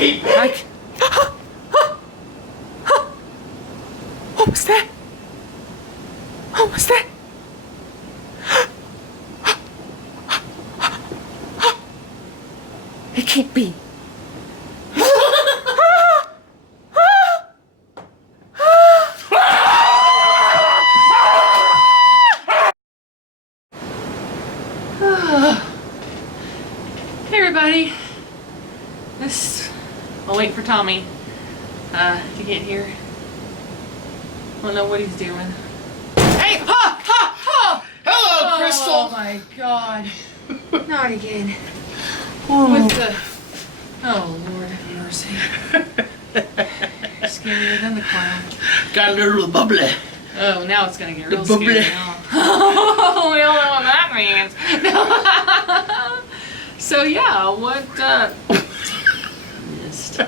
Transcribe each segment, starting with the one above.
Like, what was that? What was that? It can't be. Hey everybody, I'll wait for Tommy to get here. I don't know what he's doing. Hey, Hello, Crystal. Oh my God, not again. With the, oh Lord have mercy. Scarier than the clown. Got a little bubbly. Oh, now it's gonna get real bubbly. scary now. Oh, we all know what that means. So yeah, what missed.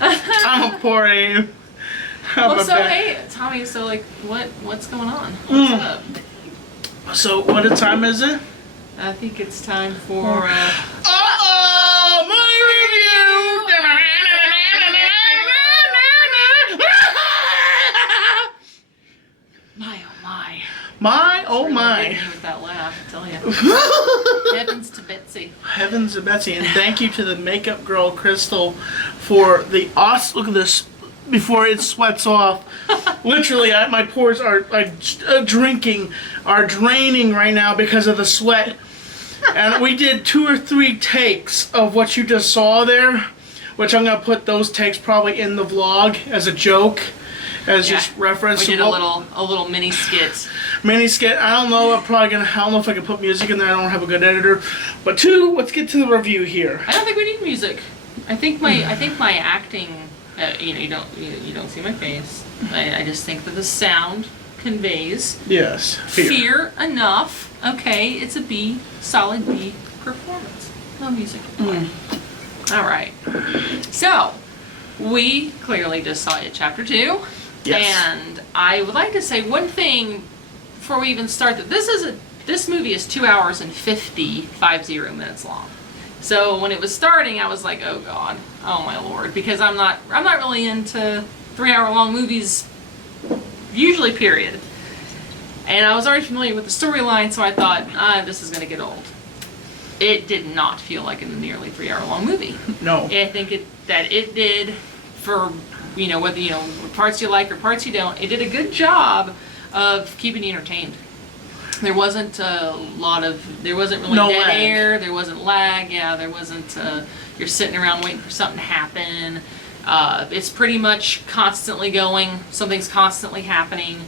I'm a poor aim. Well, so hey, Tommy, so like what's going on? What's up? So what time is it? I think it's time for Uh-oh! My my oh my. My, oh Really my. hit me with that laugh, I tell you. Heavens to Betsy. Heavens to Betsy, and thank you to the makeup girl, Crystal, for the awesome, look at this, before it sweats off. Literally, my pores are draining right now because of the sweat. And we did 2 or 3 takes of what you just saw there, which I'm going to put those takes probably in the vlog as a joke. As just reference. We did a little mini skit. Mini skit. I don't know. I don't know if I can put music in there. I don't have a good editor. But 2, let's get to the review here. I don't think we need music. I think my acting. You don't see my face. I just think that the sound conveys. Yes. Fear enough. Okay, it's a B, solid B performance. No music. All right. So we clearly just saw it, chapter 2. Yes. And I would like to say one thing before we even start, that this movie is 2 hours and 50 minutes long. So when it was starting, I was like, oh God, oh my Lord, because I'm not really into 3-hour-long movies usually, period. And I was already familiar with the storyline, so I thought, this is going to get old. It did not feel like a nearly 3-hour-long movie. No. I think that it did, for whether parts you like or parts you don't, it did a good job of keeping you entertained. There wasn't really no dead lag. air, there wasn't lag, there wasn't you're sitting around waiting for something to happen. It's pretty much constantly going, something's constantly happening,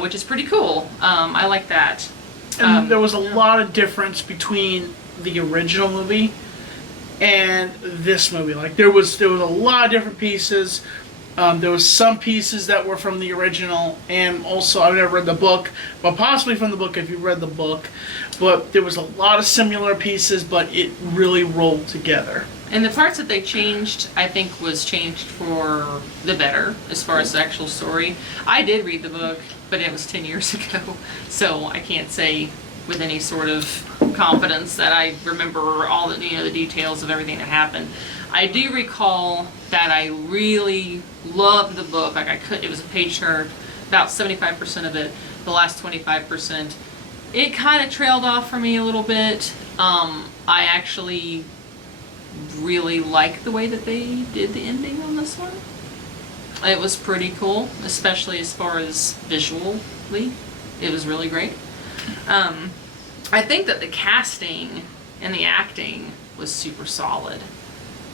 which is pretty cool. I like that. And there was a lot of difference between the original movie and this movie. Like there was a lot of different pieces. There was some pieces that were from the original, and also I've never read the book, but possibly from the book if you read the book. But there was a lot of similar pieces, but it really rolled together. And the parts that they changed, I think, was changed for the better as far as the actual story. I did read the book, but it was 10 years ago, so I can't say with any sort of confidence that I remember all the the details of everything that happened. I do recall that I really loved the book. Like it was a page turner, about 75% of it. The last 25%, it kind of trailed off for me a little bit. I actually really like the way that they did the ending on this one. It was pretty cool, especially as far as visually. It was really great. I think that the casting and the acting was super solid.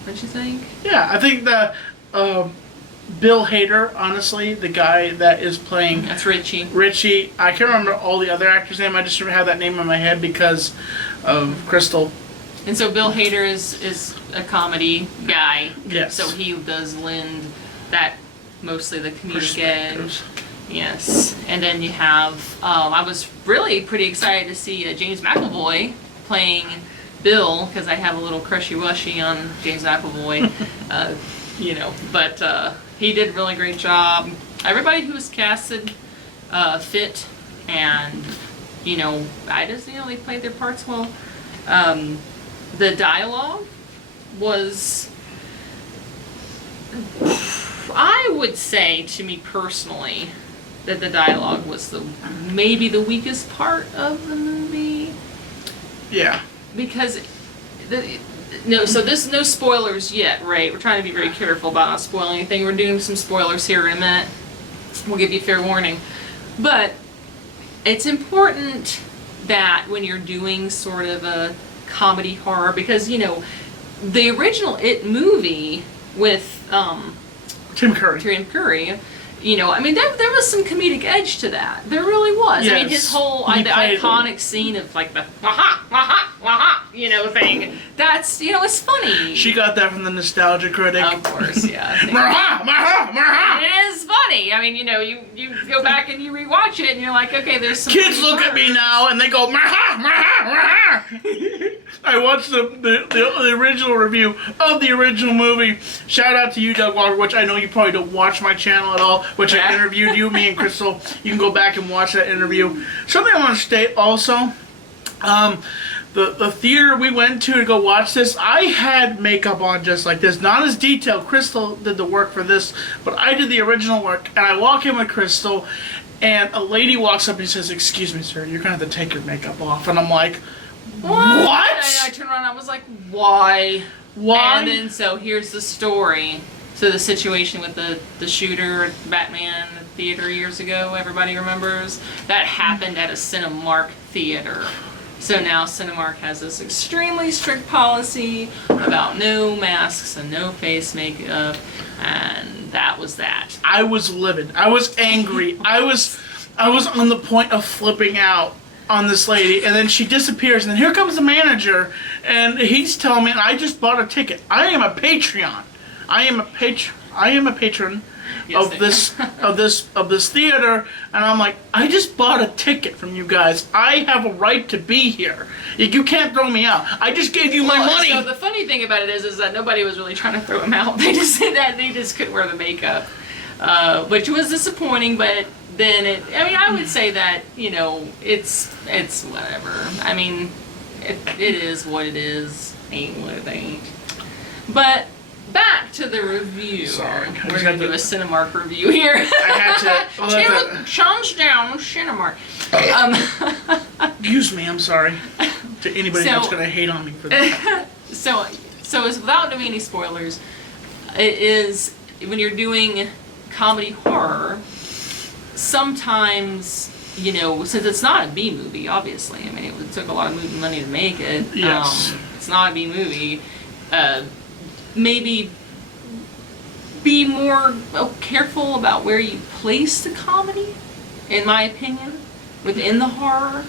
Don't you think? Yeah, I think that Bill Hader, honestly, the guy that is playing... That's Richie. Richie. I can't remember all the other actors' names. I just have that name in my head because of Crystal. And so Bill Hader is a comedy guy. Yes. So he does lend that, mostly the comedic edge. Yes. And then you have, I was really pretty excited to see James McAvoy playing Bill, because I have a little crushy-wushy on James McAvoy, but he did a really great job. Everybody who was casted fit, and, they played their parts well. The dialogue was I would say, to me personally, that the dialogue was maybe the weakest part of the movie. Yeah. Because, no spoilers yet, right? We're trying to be very careful about not spoiling anything. We're doing some spoilers here in a minute. We'll give you fair warning. But it's important that when you're doing sort of a comedy horror, because, the original It movie with Tim Curry. There was some comedic edge to that. There really was. Yes. I mean, his whole the iconic scene of like the thing. That's it's funny. She got that from the Nostalgia Critic. Of course, yeah. It is funny. I mean, you go back and you rewatch it and you're like, okay, there's some Kids look at me now and they go, I watched the original review of the original movie. Shout out to you, Doug Walker, which I know you probably don't watch my channel at all, which I interviewed you, me and Crystal. You can go back and watch that interview. Something I want to state also, the theater we went to go watch this, I had makeup on just like this. Not as detailed. Crystal did the work for this, but I did the original work. And I walk in with Crystal, and a lady walks up and says, "Excuse me, sir, you're going to have to take your makeup off." And I'm like, what? And I turned around and I was like, why? Why? And then, so here's the story. So the situation with the shooter at Batman theater years ago, everybody remembers? That happened at a Cinemark theater. So now Cinemark has this extremely strict policy about no masks and no face makeup, and that was that. I was livid. I was angry. I was on the point of flipping out on this lady, and then she disappears, and then here comes the manager, and he's telling me, and I just bought a ticket. I am a Patreon. I am a patron Yes, of this theater, and I'm like, I just bought a ticket from you guys. I have a right to be here. You can't throw me out. I just gave you my money. So the funny thing about it is that nobody was really trying to throw him out. They just said that they just couldn't wear the makeup, which was disappointing. But then I would say that it's whatever. I mean, it is what it is. Ain't what it ain't. But back to the review. Sorry, we're gonna do a Cinemark review here. I had to. Challenge down Cinemark. Excuse me. I'm sorry to anybody that's gonna hate on me for that. So it's without doing any spoilers. It is when you're doing comedy horror. Sometimes, since it's not a B movie, obviously. I mean, it took a lot of movie money to make it. Yes. It's not a B movie. Maybe be more careful about where you place the comedy, in my opinion, within the horror.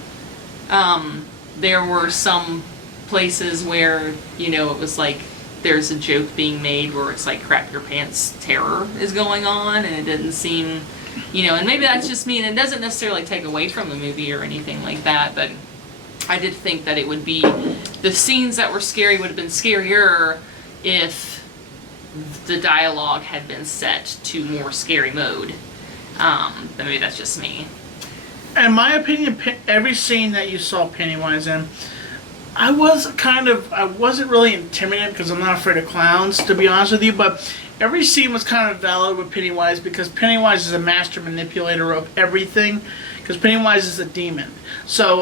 There were some places where, it was like there's a joke being made where it's like crap your pants terror is going on, and it didn't seem, and maybe that's just me, and it doesn't necessarily take away from the movie or anything like that, but I did think that it would be, the scenes that were scary would have been scarier if the dialogue had been set to more scary mode. But maybe that's just me. In my opinion, every scene that you saw Pennywise in, I wasn't really intimidated because I'm not afraid of clowns, to be honest with you, but every scene was kind of valid with Pennywise because Pennywise is a master manipulator of everything, because Pennywise is a demon. So,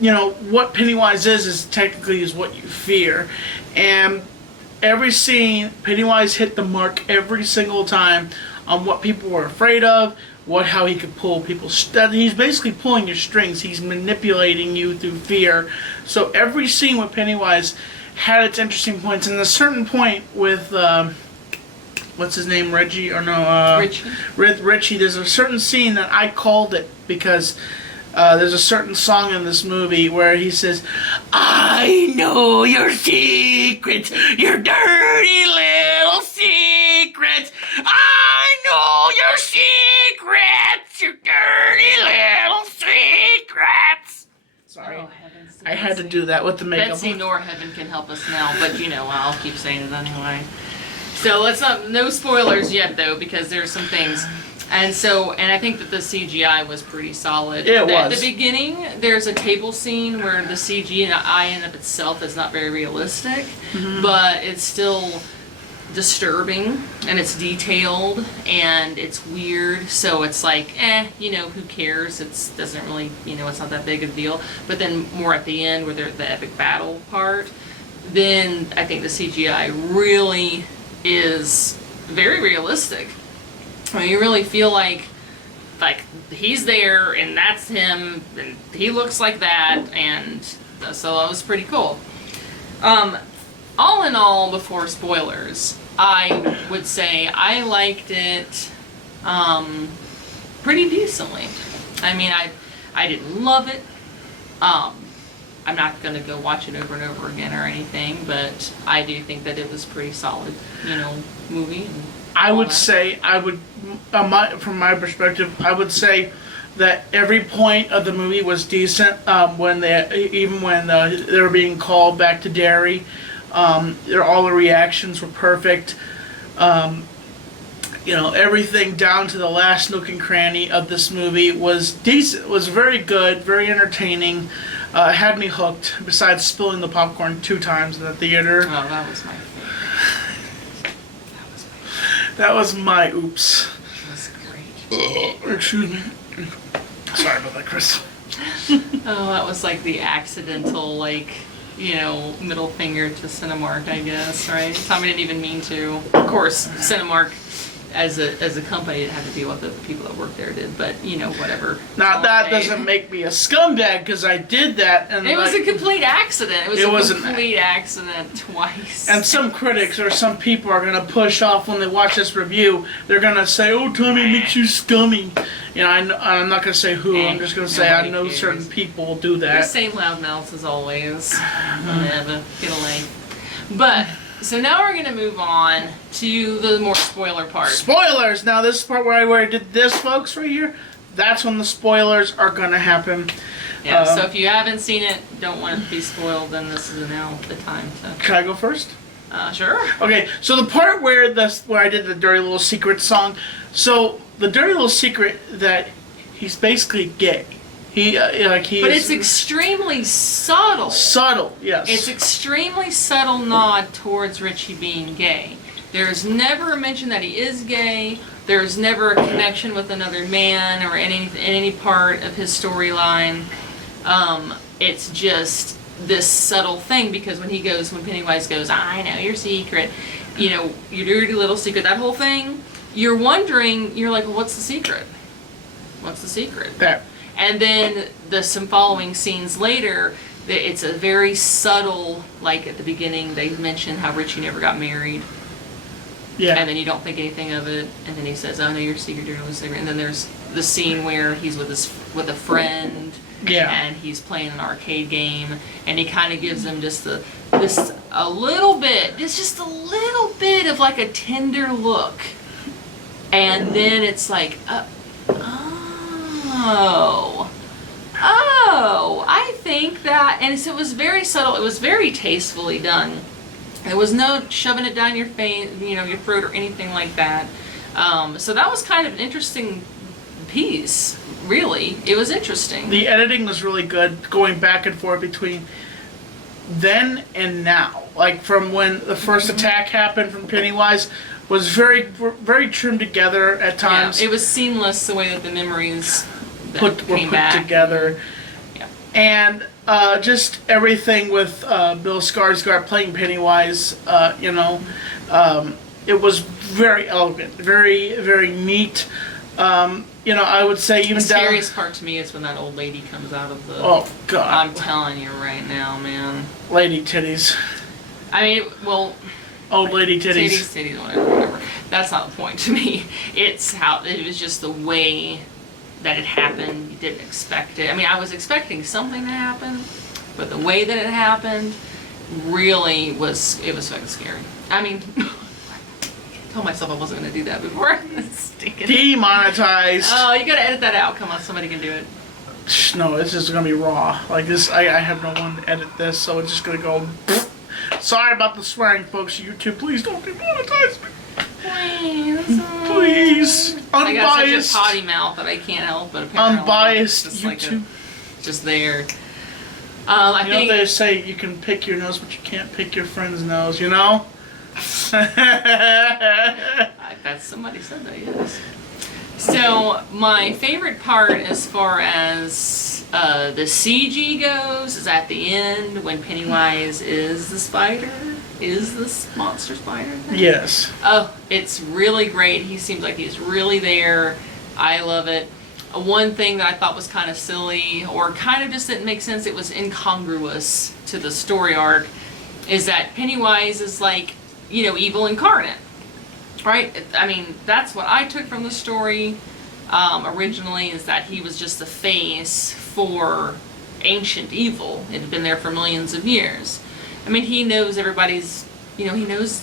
what Pennywise is technically is what you fear. And every scene, Pennywise hit the mark every single time on what people were afraid of, how he could pull people. He's basically pulling your strings. He's manipulating you through fear. So every scene with Pennywise had its interesting points. And a certain point with, what's his name, Reggie? Or no, Richie. Richie, there's a certain scene that I called it because there's a certain song in this movie where he says, "I know your secrets, your dirty little secrets. I know your secrets, your dirty little secrets." Sorry. Oh, heavens, I had to do that with the makeup. Betsy nor heaven can help us now, but I'll keep saying it anyway. So no spoilers yet though, because there's some things. And I think that the CGI was pretty solid. It was. At the beginning, there's a table scene where the CGI in of itself is not very realistic, but it's still disturbing and it's detailed and it's weird, so it's like, who cares? It doesn't really, it's not that big of a deal. But then more at the end, where they're the epic battle part, then I think the CGI really is very realistic. I mean, you really feel like he's there and that's him and he looks like that, and so that was pretty cool. All in all, before spoilers, I would say I liked it pretty decently. I mean, I didn't love it. I'm not going to go watch it over and over again or anything, but I do think that it was pretty solid, movie. And I would say, from my perspective, I would say that every point of the movie was decent. When they were being called back to Derry, all the reactions were perfect. Everything down to the last nook and cranny of this movie was decent. Was very good, very entertaining. Had me hooked. Besides spilling the popcorn 2 times in the theater. Oh, that was my favorite. That was my oops. That was great. Excuse me. Sorry about that, Chris. Oh, that was like the accidental, middle finger to Cinemark, I guess, right? Tommy didn't even mean to. Of course, Cinemark, as a company, it had to deal with the people that worked there did, but, whatever. Now, that doesn't make me a scumbag, because I did that. And it was a complete accident. It was a complete accident twice. And some critics or some people are going to push off when they watch this review. They're going to say, oh, Tommy makes you scummy. I'm not going to say who. I'm just going to say I know certain people will do that. The same loudmouths as always. Whatever. Get away. But... so now we're going to move on to the more spoiler part. Spoilers! Now this is the part where I did this, folks, right here. That's when the spoilers are going to happen. Yeah, so if you haven't seen it, don't want to be spoiled, then this is now the time to... Can I go first? Sure. Okay, so the part where I did the Dirty Little Secret song. So the Dirty Little Secret that he's basically gay. But it's extremely subtle. Subtle, yes. It's extremely subtle nod towards Richie being gay. There's never a mention that he is gay. There's never a connection with another man or any part of his storyline. It's just this subtle thing, because when Pennywise goes, I know your secret, your dirty little secret, that whole thing, you're wondering, you're like, well, what's the secret? What's the secret? That. And then some following scenes later, it's a very subtle, like at the beginning, they mention how Richie never got married. Yeah. And then you don't think anything of it, and then he says, oh, no, your secret, your secret. And then there's the scene where he's with a friend, and he's playing an arcade game, and he kind of gives them just a little bit of like a tender look. And then it's like, I think that, and so it was very subtle, it was very tastefully done. There was no shoving it down your face, your throat or anything like that. So that was kind of an interesting piece, really. It was interesting. The editing was really good, going back and forth between then and now. Like from when the first attack happened from Pennywise, was very, very trimmed together at times. Yeah, it was seamless the way that the memories were put together. Yeah. And just everything with Bill Skarsgård playing Pennywise, it was very elegant, very, very neat. I would say even the scariest part to me is when that old lady comes out of the... Oh, God. I'm telling you right now, man. Lady titties. I mean, well... Old lady titties. Titties, whatever. That's not the point to me. It was just the way that it happened. You didn't expect it. I mean, I was expecting something to happen, but the way that it happened really was fucking scary. I mean, I told myself I wasn't going to do that before. Stinking. Demonetized. Oh, you got to edit that out. Come on, somebody can do it. No, this is going to be raw. Like this, I have no one to edit this, so it's just going to go... Sorry about the swearing, folks. YouTube, please don't demonetize me. Please. Unbiased. I got such a potty mouth that I can't help but apparently. Unbiased just YouTube. Just there. I think they say you can pick your nose, but you can't pick your friend's nose, you know? That's somebody said that, yes. So my favorite part as far as the CG goes is at the end when Pennywise is the spider, is this monster spider thing. Yes. Oh, it's really great. He seems like he's really there. I love it. One thing that I thought was kind of silly or kind of just didn't make sense, it was incongruous to the story arc, is that Pennywise is like, you know, evil incarnate. Right? I mean, that's what I took from the story originally, is that he was just the face for ancient evil. It had been there for millions of years. I mean, he knows everybody's, you know, he knows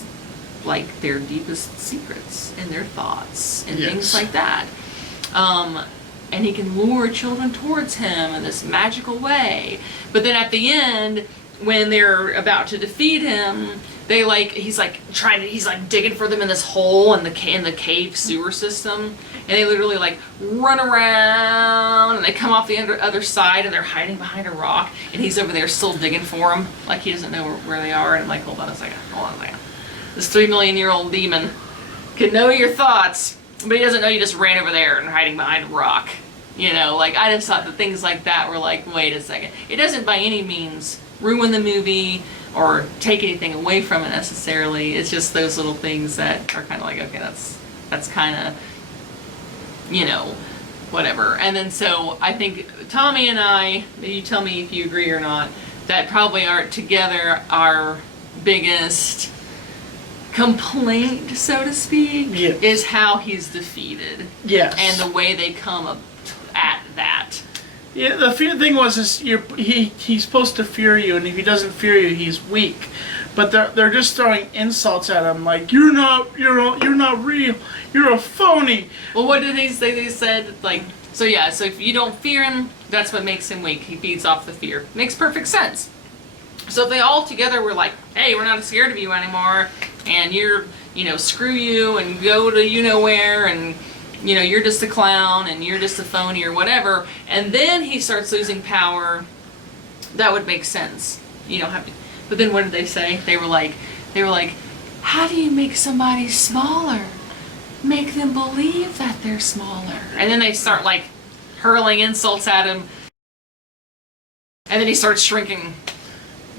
like their deepest secrets and their thoughts and things like that. And he can lure children towards him in this magical way. But then at the end, when they're about to defeat him, they like, he's like digging for them in this hole in the cave sewer system, and they literally like run around and they come off the other side and they're hiding behind a rock, and he's over there still digging for them, like he doesn't know where they are. And I'm like, hold on a second. This 3 million year old demon can know your thoughts, but he doesn't know you just ran over there and hiding behind a rock. You know, like I just thought that things like that were like, wait a second. It doesn't by any means ruin the movie or take anything away from it necessarily. It's just those little things that are kind of like, okay, that's kind of, you know, whatever. And then so I think Tommy and I, you tell me if you agree or not, that probably are together our biggest complaint, so to speak, is how he's defeated. Yes. And the way they come up at that. Yeah, the thing was is he's supposed to fear you, and if he doesn't fear you, he's weak. But they're just throwing insults at him, like you're not real, you're a phony. Well, what did they say? They said like, so yeah, so if you don't fear him, that's what makes him weak. He feeds off the fear. Makes perfect sense. So if they all together were like, hey, we're not scared of you anymore, and you're, you know, screw you and go to you know where, and you know, you're just a clown and you're just a phony or whatever, and then he starts losing power, that would make sense. You know, but then what did they say? They were like, how do you make somebody smaller? Make them believe that they're smaller. And then they start like hurling insults at him, and then he starts shrinking.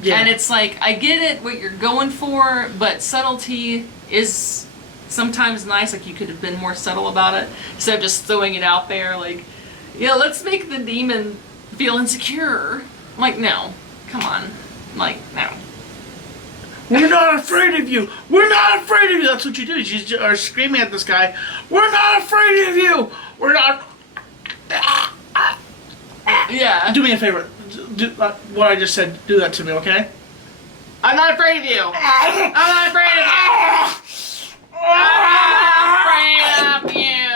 Yeah. And it's like, I get it, what you're going for, but subtlety is sometimes nice. Like, you could have been more subtle about it instead of just throwing it out there like, yeah, let's make the demon feel insecure. I'm like, no, come on. I'm like, no. We're not afraid of you. We're not afraid of you. That's what you do. You are screaming at this guy. We're not afraid of you. We're not. Yeah. Do me a favor. Do, what I just said. Do that to me, okay? I'm not afraid of you. I'm not afraid of you. I'm not afraid of you.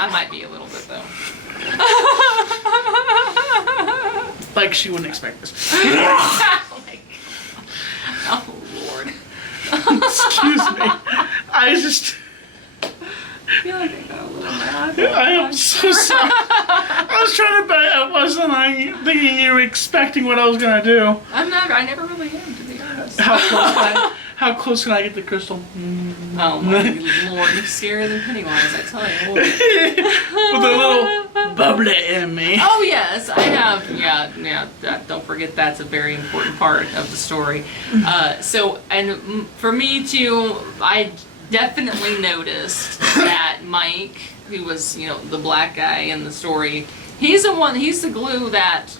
I might be a little bit though. Like she wouldn't expect this. Oh my God. Oh Lord. Excuse me. I just. I feel like I got a little mad. I am so sorry. I was trying to bet. I wasn't thinking you were expecting what I was gonna do. I never really am, to be honest. How close can I get the crystal? Oh my Lord, you're scarier than Pennywise, I tell you. With a little bubbly in me. Oh yes, I have. Yeah. Don't forget that's a very important part of the story. So, and for me too, I definitely noticed that Mike, who was, you know, the black guy in the story, he's the glue that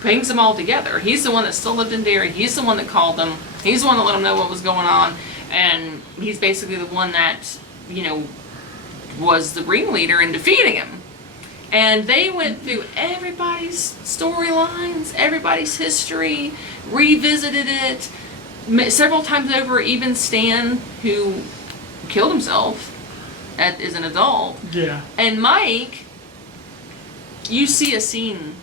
brings them all together. He's the one that still lived in Derry. He's the one that called them. He's the one that let them know what was going on. And he's basically the one that, you know, was the ringleader in defeating him. And they went through everybody's storylines, everybody's history, revisited it several times over. Even Stan, who killed himself as an adult. Yeah. And Mike, you see a scene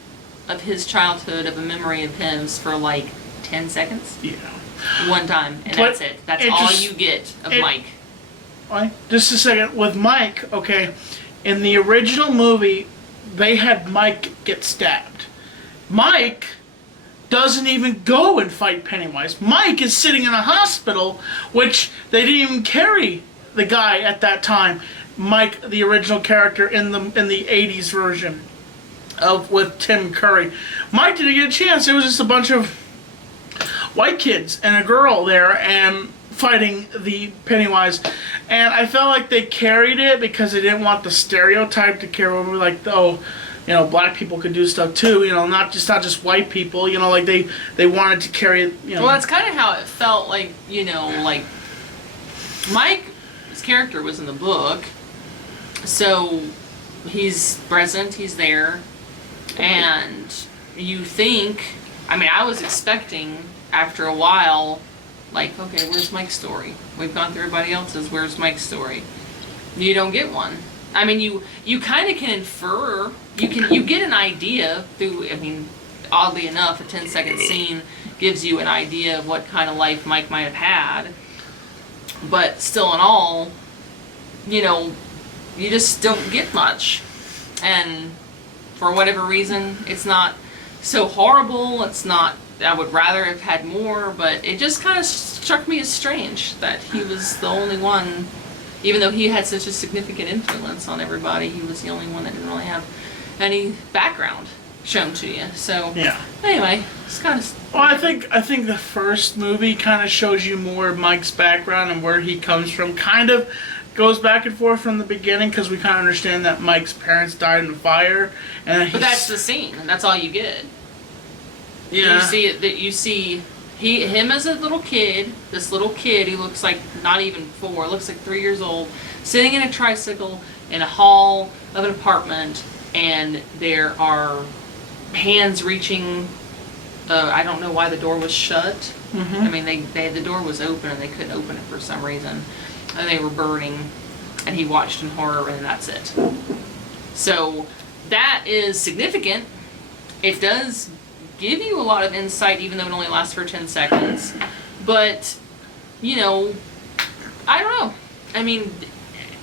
of his childhood, of a memory of his for like 10 seconds. Yeah. One time, and that's it. That's all you get of Mike. Just a second. With Mike, okay, in the original movie, they had Mike get stabbed. Mike doesn't even go and fight Pennywise. Mike is sitting in a hospital, which they didn't even carry the guy at that time. Mike, the original character in the 80s version of with Tim Curry. Mike didn't get a chance. It was just a bunch of white kids and a girl there and fighting the Pennywise. And I felt like they carried it because they didn't want the stereotype to carry over, like, oh, you know, black people could do stuff too, you know, not just white people, you know, like they wanted to carry it, you know. Well, that's kind of how it felt, like, you know, like Mike's character was in the book, so he's present, he's there, and you think, I mean, I was expecting after a while, like, okay, where's Mike's story? We've gone through everybody else's, where's Mike's story? You don't get one. I mean, you kind of can infer, you get an idea through, I mean, oddly enough, a 10-second scene gives you an idea of what kind of life Mike might have had, but still in all, you know, you just don't get much. And for whatever reason, it's not so horrible, it's not, I would rather have had more, but it just kind of struck me as strange that he was the only one, even though he had such a significant influence on everybody, he was the only one that didn't really have any background shown to you. So yeah. Anyway, it's kind of. Well, I think the first movie kind of shows you more of Mike's background and where he comes from. Kind of goes back and forth from the beginning because we kind of understand that Mike's parents died in a fire, and But that's the scene, and that's all you get. Yeah. You see it, that you see him as a little kid, this little kid who looks like not even 4, looks like 3 years old, sitting in a tricycle in a hall of an apartment, and there are hands reaching. I don't know why the door was shut. Mm-hmm. I mean, the door was open and they couldn't open it for some reason, and they were burning, and he watched in horror, and that's it. So that is significant. It does give you a lot of insight, even though it only lasts for 10 seconds. But, you know, I don't know. I mean,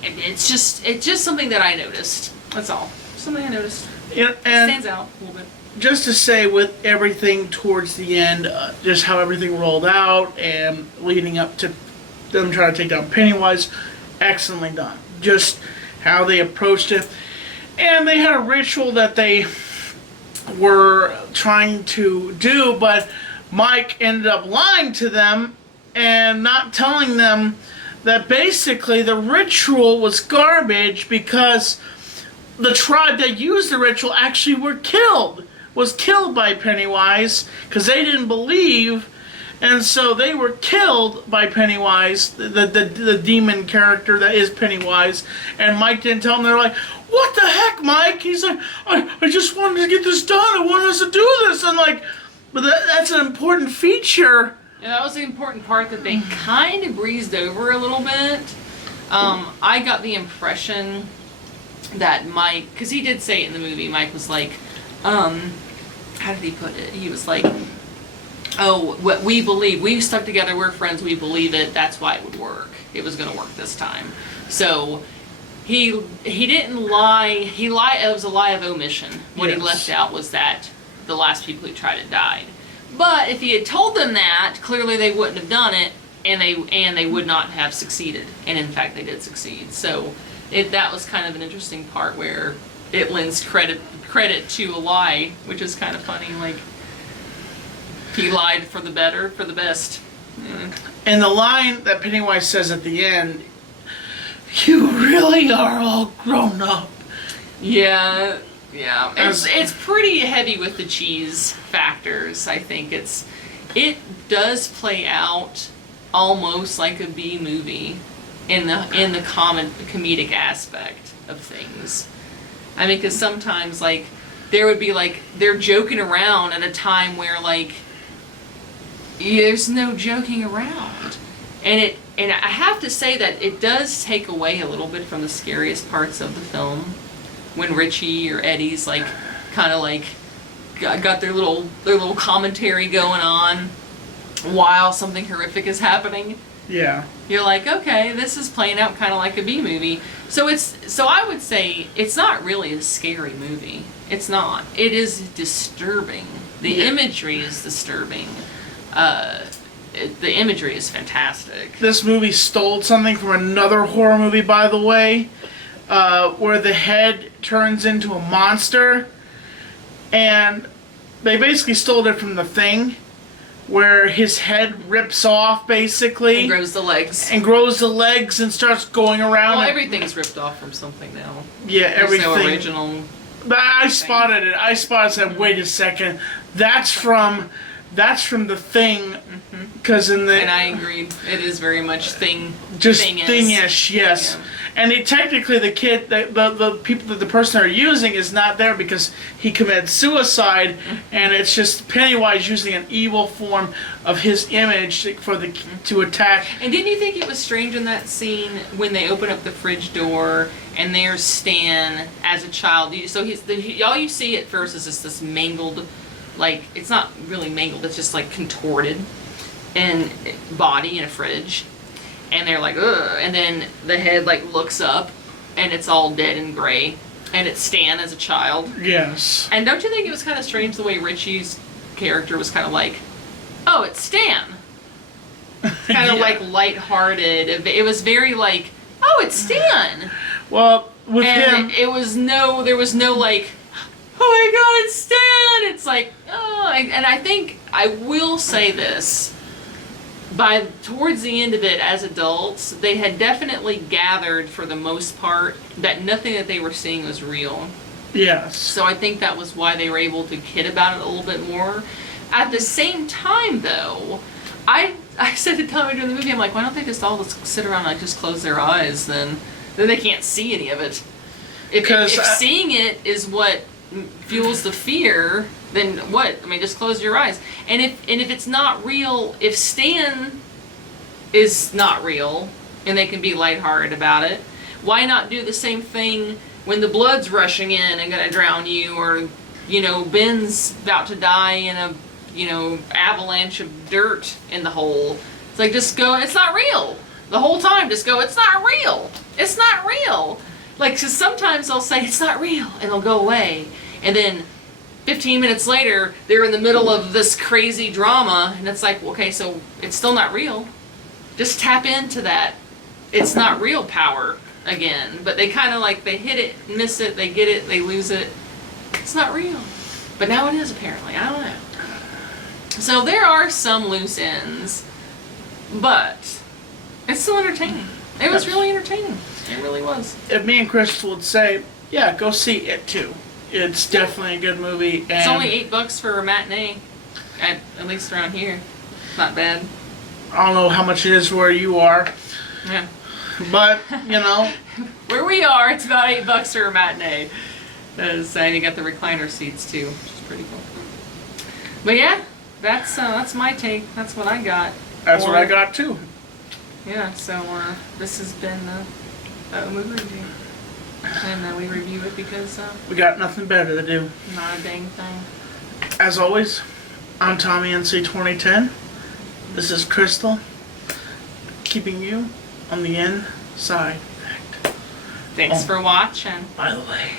it's just something that I noticed. That's all. Something I noticed. Yeah, and Stands out a little bit. just to say, with everything towards the end, just how everything rolled out and leading up to them trying to take down Pennywise, excellently done. Just how they approached it. And they had a ritual that they were trying to do, but Mike ended up lying to them and not telling them that basically the ritual was garbage because the tribe that used the ritual actually was killed by Pennywise because they didn't believe, and so they were killed by Pennywise, the demon character that is Pennywise, and Mike didn't tell them. They're like, what the heck, Mike? He's like, I just wanted to get this done. I wanted us to do this. And like, but that's an important feature. Yeah, that was the important part that they kind of breezed over a little bit. I got the impression that Mike, because he did say it in the movie, Mike was like, how did he put it? He was like, oh, what we believe, we stuck together, we're friends, we believe it, that's why it would work. It was going to work this time. So he didn't lie, it was a lie of omission. What Yes. he left out was that the last people who tried it died. But if he had told them that, clearly they wouldn't have done it, and they would not have succeeded. And in fact, they did succeed. So that was kind of an interesting part where it lends credit to a lie, which is kind of funny. Like, he lied for the better, for the best. Yeah. And the line that Pennywise says at the end, "You really are all grown up." Yeah. It's pretty heavy with the cheese factors. I think it does play out almost like a B movie in the comedic aspect of things. I mean, because sometimes like there would be like they're joking around at a time where like there's no joking around, and I have to say that it does take away a little bit from the scariest parts of the film. When Richie or Eddie's like, kind of like, got their little commentary going on while something horrific is happening. Yeah. You're like, okay, this is playing out kind of like a B movie. So I would say it's not really a scary movie. It's not. It is disturbing. The imagery is disturbing. The imagery is fantastic. This movie stole something from another horror movie, by the way, where the head turns into a monster. And they basically stole it from The Thing, where his head rips off, basically. And grows the legs. And grows the legs and starts going around. Well, everything's ripped off from something now. Yeah, everything. There's no original. But I spotted it. I said, wait a second. That's from The Thing. Because in the... And I agree. It is very much just thing-ish. Thing-ish, yes. Yeah. And technically the kid, the people that the person are using is not there because he committed suicide, and it's just Pennywise using an evil form of his image to attack. And didn't you think it was strange in that scene when they open up the fridge door and there's Stan as a child? So all you see at first is just this mangled, like, it's not really mangled, it's just like contorted and body in a fridge. And they're like, ugh. And then the head like looks up and it's all dead and gray. And it's Stan as a child. Yes. And don't you think it was kind of strange the way Richie's character was kind of like, oh, it's Stan. Kind of like lighthearted. It was very like, oh, it's Stan. Well, with him, there was no like, oh my God, it's Stan. It's like, oh, and I think I will say this. Towards the end of it, as adults, they had definitely gathered, for the most part, that nothing that they were seeing was real. yes. So I think that was why they were able to kid about it a little bit more. At the same time, though, I said to Tommy during the movie, I'm like, why don't they just all just sit around and like, just close their eyes? Then they can't see any of it. If seeing it is what fuels the fear, then what? I mean, just close your eyes. And if it's not real, if Stan is not real, and they can be lighthearted about it, why not do the same thing when the blood's rushing in and gonna drown you, or, Ben's about to die in a, avalanche of dirt in the hole. It's like, just go, it's not real. The whole time, just go, it's not real. It's not real. Like, 'cause sometimes they'll say, it's not real, and they'll go away. And then 15 minutes later, they're in the middle of this crazy drama, and it's like, okay, so it's still not real. Just tap into that it's not real power again. But they kind of like, they hit it, miss it, they get it, they lose it. It's not real. But now it is, apparently. I don't know. So there are some loose ends, but it's still entertaining. It was really entertaining. It really was. If me and Crystal would say, yeah, go see it too. It's definitely a good movie. And It's only $8 for a matinee, at least around here. Not bad. I don't know how much it is where you are, Yeah. but Where we are, it's about $8 for a matinee. And you got the recliner seats too, which is pretty cool. But yeah, that's my take. That's what I got. that's what I got too. Yeah. So this has been a movie review, and we review it because We got nothing better to do. not a dang thing. As always, I'm Tommy NC 2010. This is Crystal, keeping you on the inside. Thanks for watching. By the way.